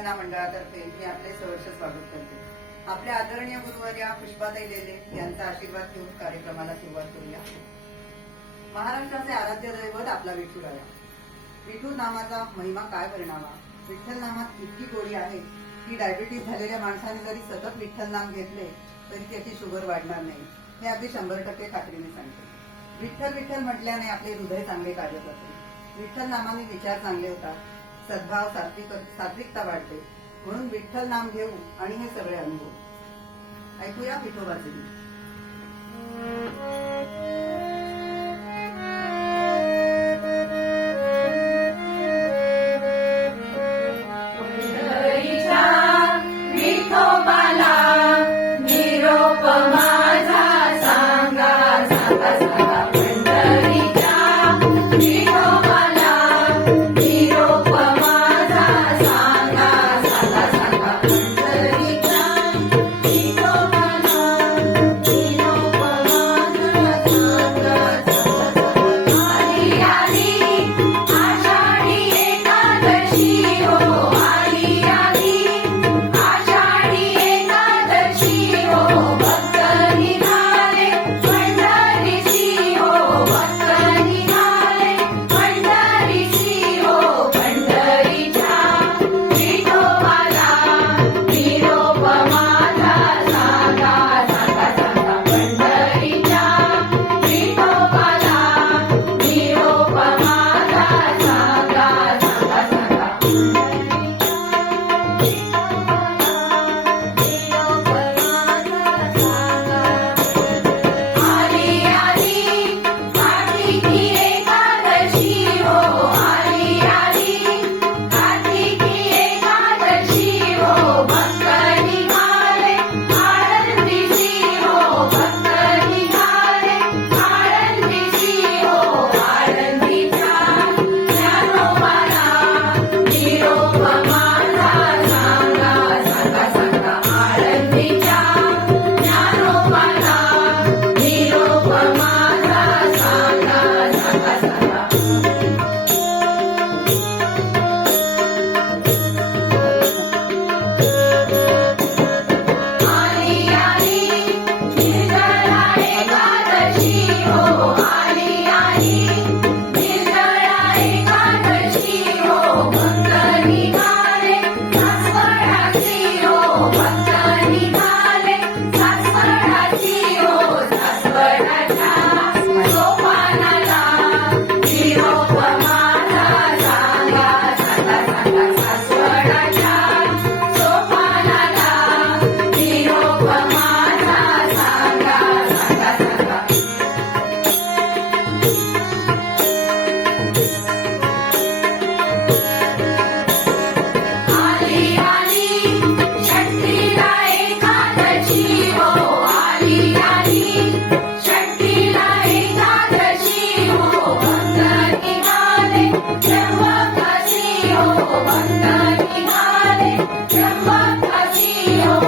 साधना मंडळातर्फे मी आपले सहर्ष स्वागत करते. आपल्या आदरणीय गुरुवर्या पुष्पाताई लेले यांचा आशीर्वाद घेऊन कार्यक्रमाला सुरुवात करूया. महाराष्ट्राचे आराध्य दैवत आपला विठू विठुराया विठू नामाचा महिमा काय वर्णावा विठ्ठल नामात इतकी गोडी आहे की डायबिटीस झालेल्या माणसाने जरी सतत विठ्ठल नाम घेतले तरी त्याची शुगर वाढणार नाही. हे अगदी शंभर टक्के खात्रीने सांगते. विठ्ठल विठ्ठल म्हटल्याने आपले हृदय चांगले कार्य करते विठ्ठल नामाने विचार चांगले होतात. सद्भाव सात्विक सात्विकता वाढते म्हणून विठ्ठल नाम घेऊ आणि हे सगळे अनुभव ऐकूया विठोबाचे गीत. Thank you.